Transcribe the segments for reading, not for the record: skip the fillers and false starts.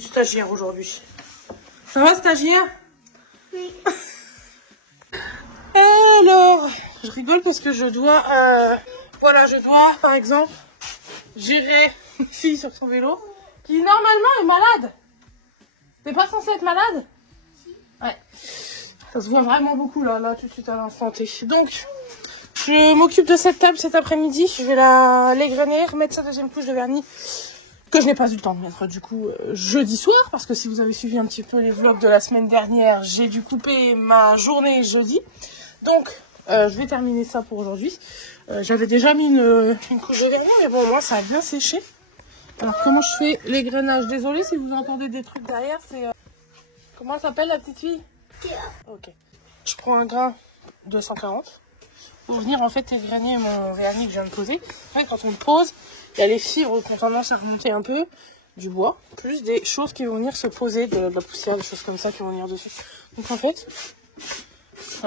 une stagiaire aujourd'hui. Ça va, stagiaire? Oui. Alors, je rigole parce que je dois, voilà, je dois, par exemple, gérer une fille sur son vélo qui normalement est malade. T'es pas censé être malade? Si. Ouais. Ça se voit vraiment beaucoup là tout de suite à l'instant T. Donc, je m'occupe de cette table cet après-midi. Je vais l'égrener, remettre sa deuxième couche de vernis que je n'ai pas eu le temps de mettre du coup jeudi soir. Parce que si vous avez suivi un petit peu les vlogs de la semaine dernière, j'ai dû couper ma journée jeudi. Donc, je vais terminer ça pour aujourd'hui. J'avais déjà mis une couche de vernis, mais bon, moi, ça a bien séché. Alors, comment je fais l'égrenage? Désolée si vous entendez des trucs derrière, c'est... Comment elle s'appelle, la petite fille? Ok. Je prends un grain 240 pour venir, en fait, égrener mon vernis que je viens de poser. Après, quand on le pose, il y a les fibres qui ont tendance à remonter un peu du bois, plus des choses qui vont venir se poser, de la poussière, des choses comme ça qui vont venir dessus. Donc, en fait...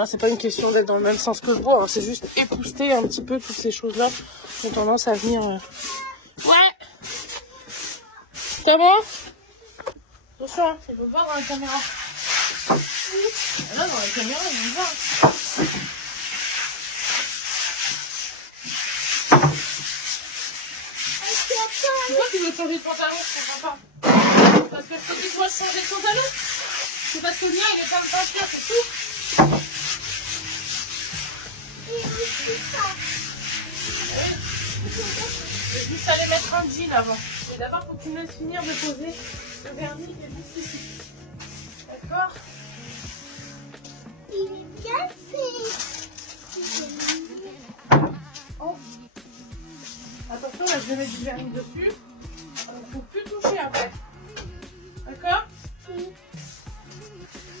c'est pas une question d'être dans le même sens que le bois, hein, c'est juste épousseter un petit peu toutes ces choses-là qui ont tendance à venir... Ouais. C'est bon? Attention, hein, il veut voir dans la caméra. Là, dans la caméra, il veut voir. Pourquoi tu veux changer de pantalon? Je comprends pas. Parce que je te dis que moi je changeais de pantalon? C'est parce que le mien il est pas le peinture, c'est tout. Je vais juste aller mettre un jean avant. Et d'abord, il faut que tu me laisses finir de poser le vernis qui est juste ici. D'accord? Il est bien fait. Oh. Attention, là je vais mettre du vernis dessus. Il ne faut plus toucher après. D'accord? Oui.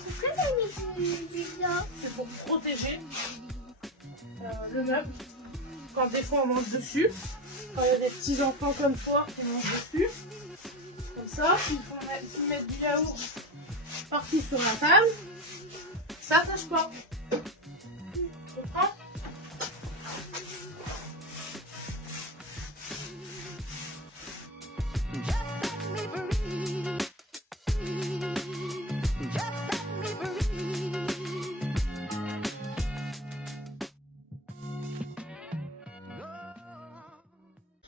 Pourquoi t'as mis du blanc? C'est pour protéger le meuble. Quand des fois on mange dessus, quand il y a des petits enfants comme toi qui mangent dessus, comme ça, s'ils mettent du yaourt partout sur la table, ça tâche pas. Tu comprends?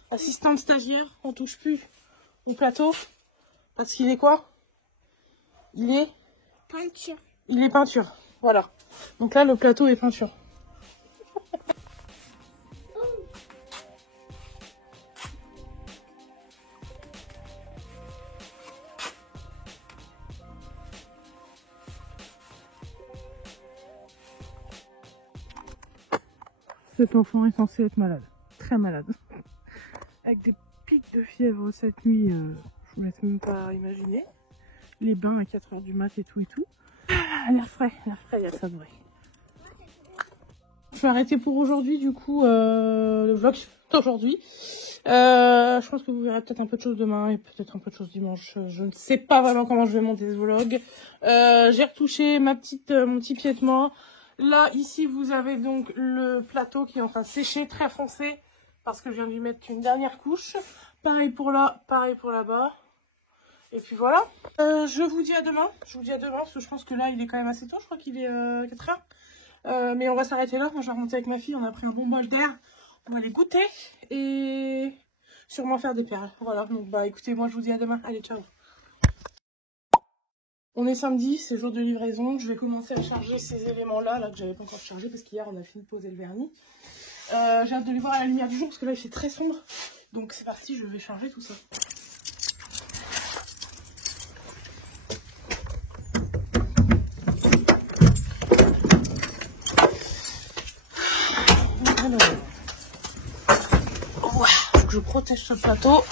Assistante stagiaire, on touche plus au plateau parce qu'il est quoi? Il est Peinture. Il est peinture, voilà. Donc là le plateau est peinture. Cet enfant est censé être malade, très malade. Avec des pics de fièvre cette nuit, je vous laisse même pas imaginer. Les bains à 4 h du mat et tout et tout. Ah, l'air frais, il y a ça de vrai. Je vais arrêter pour aujourd'hui du coup le vlog d'aujourd'hui. Je pense que vous verrez peut-être un peu de choses demain et peut-être un peu de choses dimanche. Je ne sais pas vraiment comment je vais monter ce vlog. J'ai retouché mon petit piétement. Là, ici, vous avez donc le plateau qui est en train de sécher, très foncé. Parce que je viens de lui mettre une dernière couche. Pareil pour là, pareil pour là-bas. Et puis voilà. Je vous dis à demain. Je vous dis à demain parce que je pense que là, il est quand même assez tôt. Je crois qu'il est 4 h. Mais on va s'arrêter là. Moi, je vais remonter avec ma fille. On a pris un bon bol d'air. On va aller goûter. Et sûrement faire des perles. Voilà. Donc, bah écoutez, moi, je vous dis à demain. Allez, ciao. On est samedi, c'est jour de livraison. Je vais commencer à charger ces éléments-là là, que j'avais pas encore chargé parce qu'hier, on a fini de poser le vernis. J'ai hâte de les voir à la lumière du jour parce que là il fait très sombre. Donc c'est parti, je vais charger tout ça. Alors, ouais, faut que je protège ce plateau.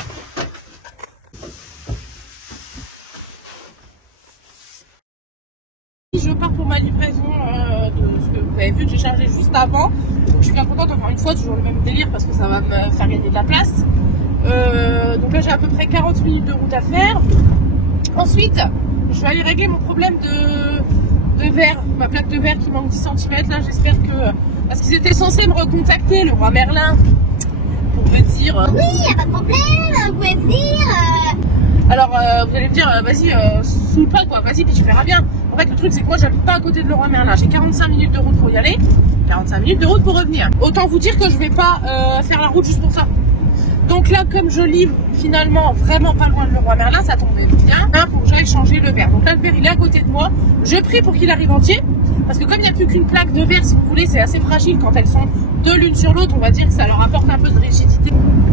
Je pars pour ma livraison de ce que vous avez vu que j'ai chargé juste avant. Donc je suis bien contente, encore une fois, toujours le même délire parce que ça va me faire gagner de la place. Donc là j'ai à peu près 40 minutes de route à faire. Ensuite, je vais aller régler mon problème de verre, ma plaque de verre qui manque 10 cm. Là j'espère que... Parce qu'ils étaient censés me recontacter, le roi Merlin, pour me dire... Oui, y a pas de problème, vous pouvez venir. Alors vous allez me dire, vas-y, saoule pas quoi, vas-y, puis tu verras bien. En fait, le truc c'est que moi j'habite pas à côté de Leroy Merlin, j'ai 45 minutes de route pour y aller, 45 minutes de route pour revenir. Autant vous dire que je vais pas faire la route juste pour ça. Donc là, comme je livre finalement vraiment pas loin de Leroy Merlin, ça tombait bien pour que j'aille changer le verre. Donc là, le verre il est à côté de moi, je prie pour qu'il arrive entier, parce que comme il n'y a plus qu'une plaque de verre, si vous voulez, c'est assez fragile quand elles sont de l'une sur l'autre, on va dire que ça leur apporte un peu de rigidité.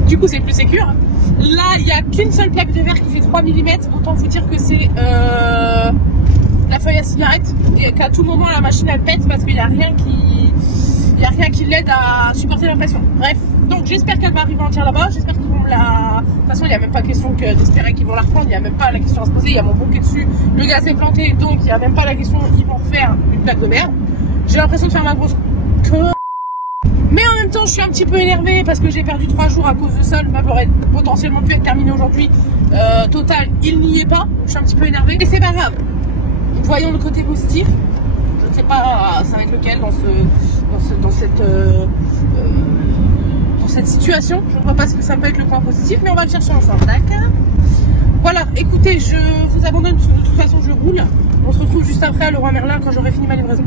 Du coup, c'est plus sécure. Là, il n'y a qu'une seule plaque de verre qui fait 3 mm. Autant vous dire que c'est la feuille à cigarette. Et qu'à tout moment, la machine elle pète parce qu'il n'y a rien qui l'aide à supporter la pression. Bref, donc j'espère qu'elle va arriver entière là-bas. J'espère qu'ils vont la... De toute façon, il n'y a même pas question d'espérer qu'ils vont la reprendre. Il n'y a même pas la question à se poser. Il y a mon bouquet dessus. Le gaz est planté. Donc, il n'y a même pas la question qu'ils vont refaire une plaque de verre. J'ai l'impression de faire ma grosse queue. Mais en même temps, je suis un petit peu énervée parce que j'ai perdu 3 jours à cause de ça. Le meuble aurait potentiellement pu être terminé aujourd'hui. Total, il n'y est pas. Je suis un petit peu énervée. Mais c'est pas grave. Voyons le côté positif. Je ne sais pas ça va être lequel dans cette situation. Je ne vois pas ce que ça peut être le point positif, mais on va le chercher ensemble. D'accord ? Voilà, écoutez, je vous abandonne. De toute façon, je roule. On se retrouve juste après à Leroy Merlin quand j'aurai fini ma livraison.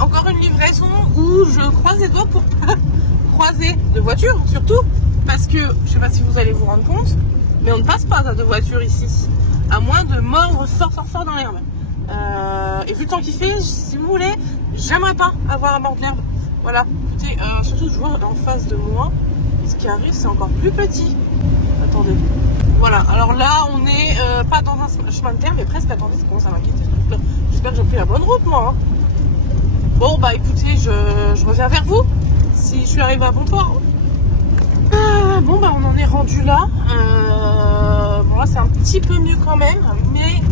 Encore une livraison où je croise les doigts pour pas croiser de voiture, surtout parce que je sais pas si vous allez vous rendre compte, mais on ne passe pas de voiture ici, à moins de mordre fort dans l'herbe. Et vu le temps qu'il fait, si vous voulez, j'aimerais pas avoir à mordre l'herbe. Voilà, écoutez, surtout je vois en face de moi, ce qui arrive c'est encore plus petit. Attendez. Voilà, alors là on est pas dans un chemin de terre, mais presque. Attendez, ça commence à m'inquiéter ce truc-là. J'espère que j'ai pris la bonne route moi. Hein. Bon bah écoutez, je reviens vers vous si je suis arrivée à bon port. Bon bah on en est rendu là. Bon là c'est un petit peu mieux quand même, mais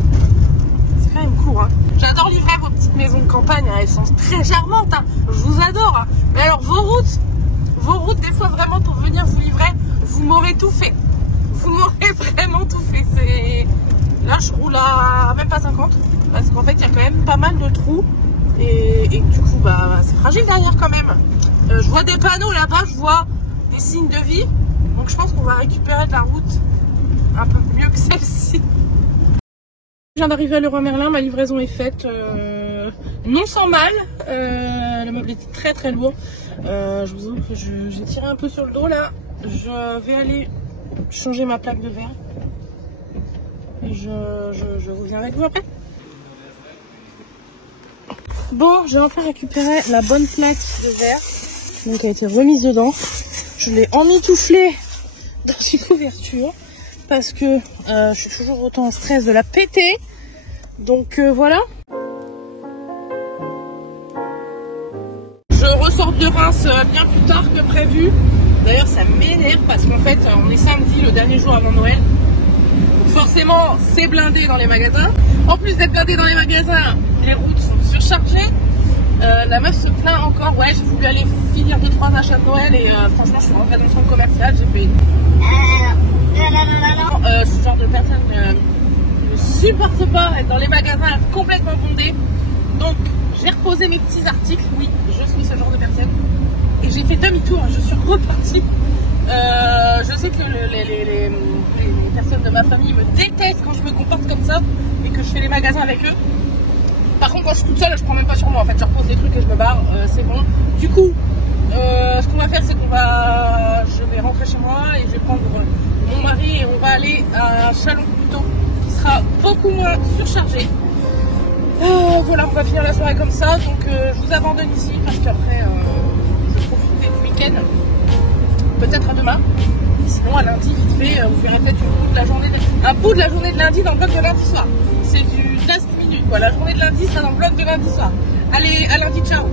c'est quand même court. Hein. J'adore livrer vos petites maisons de campagne, hein. Elles sont très charmantes. Hein. Je vous adore. Hein. Mais alors vos routes des fois vraiment pour venir vous livrer, vous m'aurez tout fait. Vous m'aurez vraiment tout fait. Là je roule à même pas 50 parce qu'en fait il y a quand même pas mal de trous. Et du coup bah c'est fragile derrière quand même. Je vois des panneaux là-bas, je vois des signes de vie, donc je pense qu'on va récupérer de la route un peu mieux que celle-ci. Je viens d'arriver à Leroy Merlin, ma livraison est faite non sans mal. Le meuble était très lourd. Je vous avoue que j'ai tiré un peu sur le dos là. Je vais aller changer ma plaque de verre et je reviens avec vous après. Bon, j'ai enfin récupéré la bonne plaque de verre, donc elle a été remise dedans. Je l'ai emmitouflée dans une couverture parce que je suis toujours autant en stress de la péter. Donc voilà. Je ressors de Reims bien plus tard que prévu. D'ailleurs, ça m'énerve parce qu'en fait, on est samedi, le dernier jour avant Noël. Donc forcément, c'est blindé dans les magasins. En plus d'être blindé dans les magasins, les routes sont surchargées. La meuf se plaint encore. Ouais, j'ai voulu aller finir 2-3 achats de Noël et franchement, je suis rentrée dans le centre commercial. J'ai fait je suis le genre de personne qui ne supporte pas être dans les magasins complètement bondés. Donc, j'ai reposé mes petits articles. Oui, je suis ce genre de personne. Et j'ai fait demi-tour. Je suis repartie. Je sais que les personnes de ma famille me détestent quand je me comporte comme ça et que je fais les magasins avec eux. Par contre, quand je suis toute seule, je prends même pas sur moi. En fait, je repose des trucs et je me barre. C'est bon. Du coup, ce qu'on va faire, c'est je vais rentrer chez moi et je vais prendre mon mari et on va aller à Chalon plutôt, qui sera beaucoup moins surchargé. Voilà, on va finir la soirée comme ça. Donc, je vous abandonne ici parce qu'après, je vais profiter du week-end. Peut-être à demain. Sinon, à lundi, vite fait, vous verrez peut-être un bout de la journée de lundi dans le vlog de lundi soir. C'est du last minute, quoi. La journée de lundi sera dans le vlog de lundi soir. Allez, à lundi, ciao.